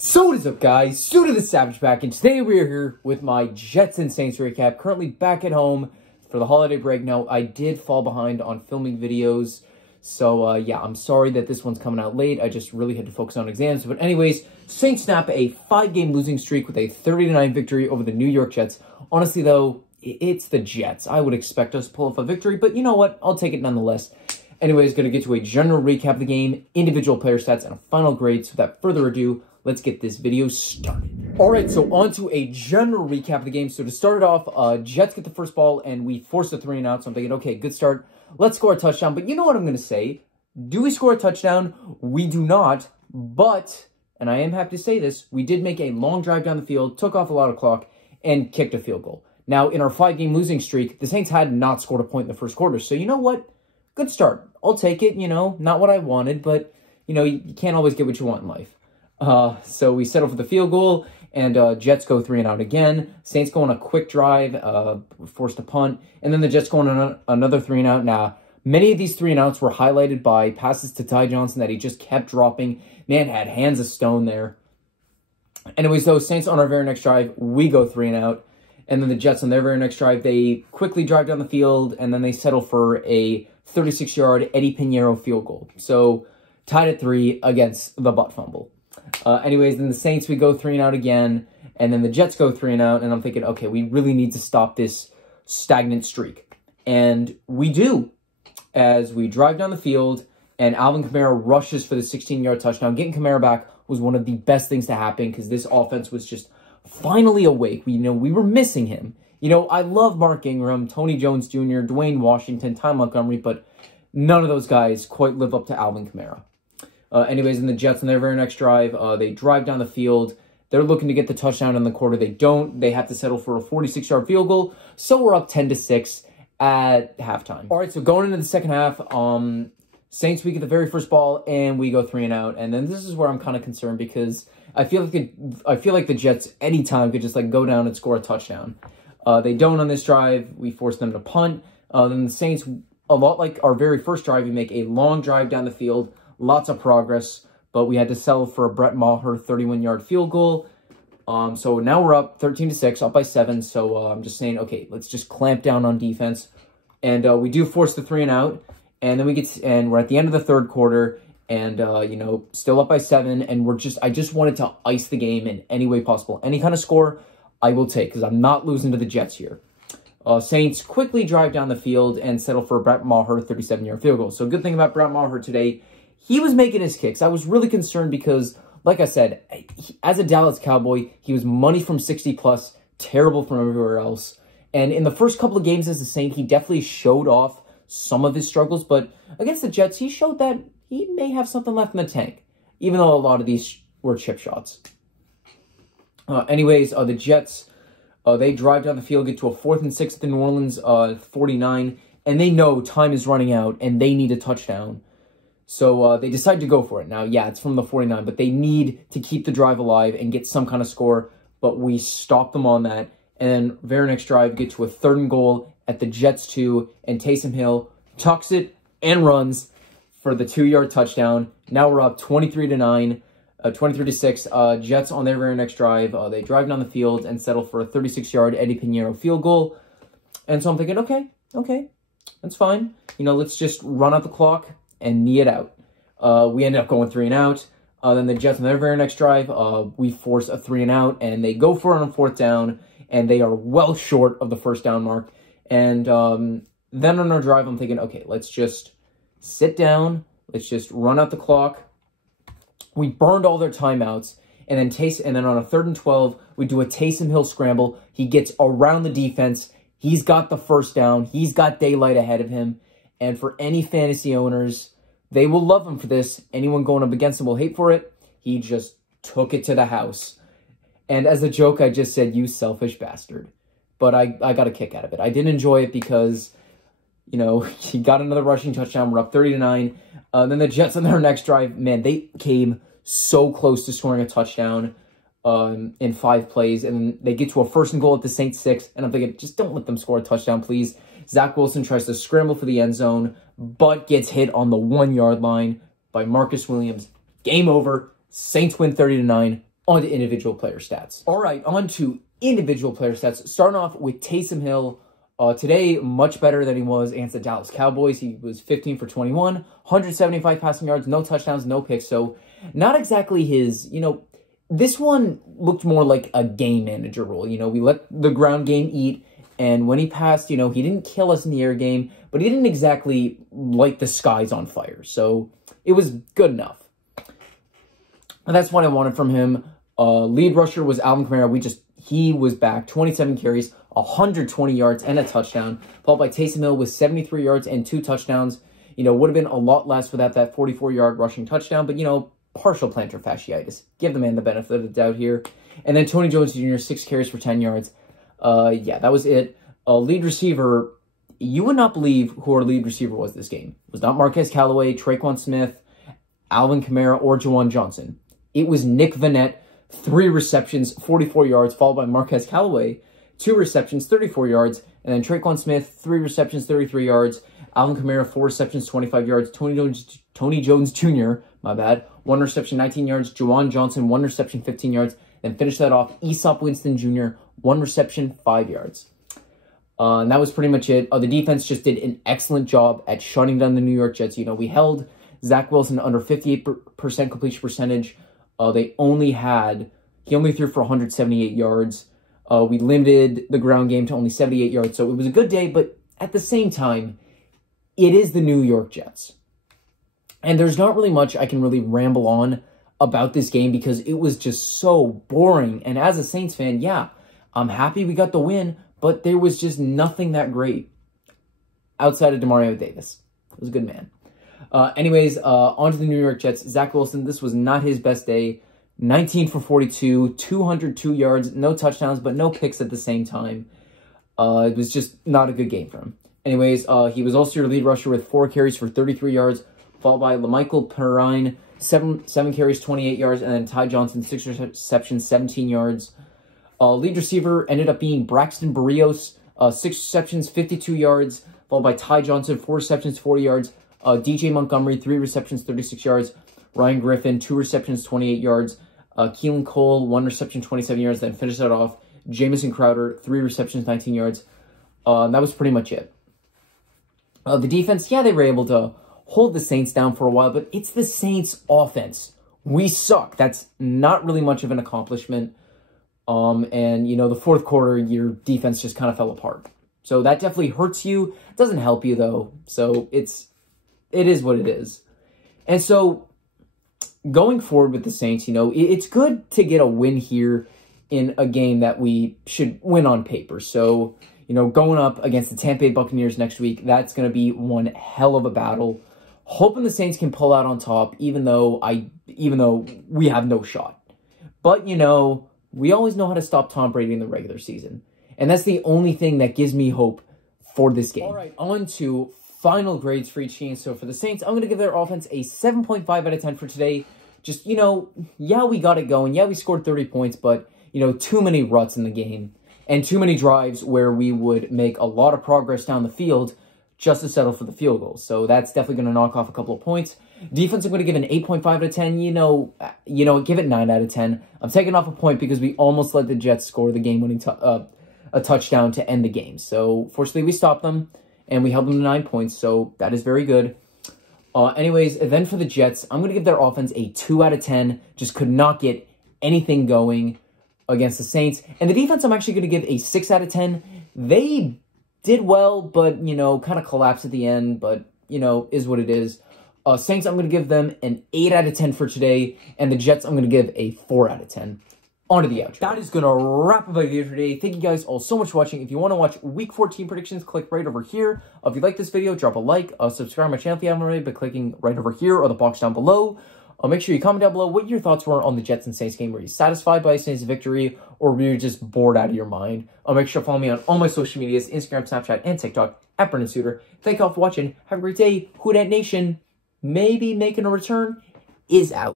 So what is up, guys? Suda the Savage back, and today we are here with my Jets and Saints recap. Currently back at home for the holiday break. Now, I did fall behind on filming videos, so yeah, I'm sorry that this one's coming out late. I just really had to focus on exams. But anyways, Saints snap a 5-game losing streak with a 30-9 victory over the New York Jets. Honestly, though, it's the Jets. I would expect us to pull off a victory, but you know what? I'll take it nonetheless. Anyways, going to get to a general recap of the game, individual player stats, and a final grade. So without further ado, let's get this video started. All right, so on to a general recap of the game. So to start it off, Jets get the first ball, and we force a 3-and-out. So I'm thinking, okay, good start. Let's score a touchdown. But you know what I'm going to say? Do we score a touchdown? We do not. But, and I am happy to say this, we did make a long drive down the field, took off a lot of clock, and kicked a field goal. Now, in our 5-game losing streak, the Saints had not scored a point in the first quarter. So you know what? Good start. I'll take it, you know, not what I wanted, but, you know, you can't always get what you want in life. So we settle for the field goal, and Jets go 3-and-out again. Saints go on a quick drive, forced a punt, and then the Jets go on another 3-and-out. Now, many of these 3-and-outs were highlighted by passes to Ty Johnson that he just kept dropping. Man had hands of stone there. Anyways, though, Saints on our very next drive, we go 3-and-out. And then the Jets on their very next drive, they quickly drive down the field, and then they settle for a 36-yard Eddie Pinheiro field goal. So, tied at 3 against the butt fumble. Anyways, then the Saints, we go 3-and-out again, and then the Jets go 3-and-out, and I'm thinking, okay, we really need to stop this stagnant streak. And we do, as we drive down the field, and Alvin Kamara rushes for the 16-yard touchdown. Getting Kamara back was one of the best things to happen, because this offense was just finally awake. We were missing him. You know, I love Mark Ingram, Tony Jones Jr., Dwayne Washington, Ty Montgomery, but none of those guys quite live up to Alvin Kamara. Anyways, in the Jets on their very next drive, they drive down the field. They're looking to get the touchdown in the quarter. They don't. They have to settle for a 46-yard field goal. So we're up 10-6 at halftime. All right, so going into the second half, Saints, we get the very first ball, and we go 3-and-out. And then this is where I'm kind of concerned, because I feel like the Jets anytime could just like go down and score a touchdown. They don't on this drive. We force them to punt. Then the Saints, a lot like our very first drive, we make a long drive down the field. Lots of progress, but we had to settle for a Brett Maher 31-yard field goal. So now we're up 13-6, up by 7. So I'm just saying, okay, let's just clamp down on defense. And we do force the 3-and-out. And then we're at the end of the third quarter, and you know, still up by 7. And I just wanted to ice the game in any way possible. Any kind of score, I will take, because I'm not losing to the Jets here. Saints quickly drive down the field and settle for a Brett Maher 37-yard field goal. So good thing about Brett Maher today, he was making his kicks. I was really concerned because, like I said, as a Dallas Cowboy, he was money from 60+, terrible from everywhere else. And in the first couple of games as a Saint, he definitely showed off some of his struggles. But against the Jets, he showed that he may have something left in the tank, even though a lot of these were chip shots. Anyways, the Jets, they drive down the field, get to a 4th and 6 at the New Orleans 49, and they know time is running out, and they need a touchdown. So they decide to go for it. Now, yeah, it's from the 49, but they need to keep the drive alive and get some kind of score, but we stop them on that. And then very next drive, get to a 3rd and goal at the Jets 2, and Taysom Hill tucks it and runs for the 2-yard touchdown. Now we're up 23-9. 23-6, Jets on their very next drive, they drive down the field and settle for a 36-yard Eddie Pinheiro field goal. And so I'm thinking, okay, that's fine. You know, let's just run out the clock and knee it out. We ended up going 3-and-out. Then the Jets on their very next drive, we force a 3-and-out, and they go for it on 4th down, and they are well short of the 1st down mark. And then on our drive, I'm thinking, okay, let's just sit down. Let's just run out the clock. We burned all their timeouts, and then on a 3rd and 12, we do a Taysom Hill scramble. He gets around the defense. He's got the 1st down. He's got daylight ahead of him. And for any fantasy owners, they will love him for this. Anyone going up against him will hate for it. He just took it to the house. And as a joke, I just said, "You selfish bastard." But I got a kick out of it. I didn't enjoy it because, you know, he got another rushing touchdown. We're up 30-9. Then the Jets on their next drive, man, they came so close to scoring a touchdown in 5 plays. And then they get to a 1st and goal at the Saints 6. And I'm thinking, just don't let them score a touchdown, please. Zach Wilson tries to scramble for the end zone, but gets hit on the 1-yard line by Marcus Williams. Game over. Saints win 30-9. on to individual player stats. All right, on to individual player stats. Starting off with Taysom Hill. Today, much better than he was against the Dallas Cowboys. He was 15 for 21, 175 passing yards, no touchdowns, no picks. So not exactly his, this one looked more like a game manager role. We let the ground game eat. And when he passed, he didn't kill us in the air game, but he didn't exactly light the skies on fire. So it was good enough. And that's what I wanted from him. Lead rusher was Alvin Kamara. He was back, 27 carries, 120 yards, and a touchdown. Followed by Taysom Hill with 73 yards and 2 touchdowns. Would have been a lot less without that 44-yard rushing touchdown. But, partial plantar fasciitis. Give the man the benefit of the doubt here. And then Tony Jones Jr., 6 carries for 10 yards. Yeah, that was it. Lead receiver, you would not believe who our lead receiver was this game. It was not Marquez Callaway, Traquan Smith, Alvin Kamara, or Juwan Johnson. It was Nick Vannett, 3 receptions, 44 yards, followed by Marquez Callaway, 2 receptions, 34 yards, and then Traquan Smith, 3 receptions, 33 yards, Alvin Kamara, 4 receptions, 25 yards, Tony Jones Jr., my bad, 1 reception, 19 yards, Juwan Johnson, 1 reception, 15 yards, and finish that off, Easop Winston Jr., 1 reception, 5 yards. And that was pretty much it. The defense just did an excellent job at shutting down the New York Jets. We held Zach Wilson under 58% completion percentage. He only threw for 178 yards. We limited the ground game to only 78 yards. So it was a good day, but at the same time, it is the New York Jets. And there's not really much I can really ramble on about this game because it was just so boring. And as a Saints fan, yeah, I'm happy we got the win, but there was just nothing that great outside of Demario Davis. He was a good man. Anyways, on to the New York Jets. Zach Wilson, this was not his best day. 19 for 42, 202 yards, no touchdowns, but no picks at the same time. It was just not a good game for him. Anyways, he was also your lead rusher with 4 carries for 33 yards, followed by LaMichael Perrine, 7 carries, 28 yards, and then Ty Johnson, 6 receptions, 17 yards. Lead receiver ended up being Braxton Berrios, 6 receptions, 52 yards, followed by Ty Johnson, 4 receptions, 40 yards. DJ Montgomery, 3 receptions, 36 yards. Ryan Griffin, 2 receptions, 28 yards. Keelan Cole, 1 reception, 27 yards. Then finished that off. Jamison Crowder, 3 receptions, 19 yards. That was pretty much it. The defense, yeah, they were able to hold the Saints down for a while, but it's the Saints' offense. We suck. That's not really much of an accomplishment. And, the fourth quarter, your defense just kind of fell apart. So that definitely hurts you. Doesn't help you, though. So it is what it is. And so going forward with the Saints, it's good to get a win here in a game that we should win on paper. So, going up against the Tampa Bay Buccaneers next week, that's going to be one hell of a battle. Hoping the Saints can pull out on top, even though we have no shot. But, we always know how to stop Tom Brady in the regular season. And that's the only thing that gives me hope for this game. All right, on to final grades for each team. So for the Saints, I'm going to give their offense a 7.5 out of 10 for today. Just, yeah, we got it going. Yeah, we scored 30 points, but, too many ruts in the game. And too many drives where we would make a lot of progress down the field just to settle for the field goal. So that's definitely going to knock off a couple of points. Defense, I'm going to give an 8.5 out of 10. Give it 9 out of 10. I'm taking off a point because we almost let the Jets score the game-winning a touchdown to end the game. So, fortunately, we stopped them, and we held them to 9 points, so that is very good. Anyways, then for the Jets, I'm going to give their offense a 2 out of 10. Just could not get anything going against the Saints. And the defense, I'm actually going to give a 6 out of 10. They did well, but, kind of collapsed at the end, but, is what it is. Saints, I'm going to give them an 8 out of 10 for today, and the Jets, I'm going to give a 4 out of 10. On to the outro. That is going to wrap up my video today. Thank you guys all so much for watching. If you want to watch Week 14 predictions, click right over here. If you like this video, drop a like. Subscribe to my channel if you haven't already by clicking right over here or the box down below. Make sure you comment down below what your thoughts were on the Jets and Saints game. Were you satisfied by Saints' victory, or were you just bored out of your mind? Make sure to follow me on all my social medias, Instagram, Snapchat, and TikTok, @BrendonSuter. Thank you all for watching. Have a great day. Who Dat Nation, maybe making a return, is out.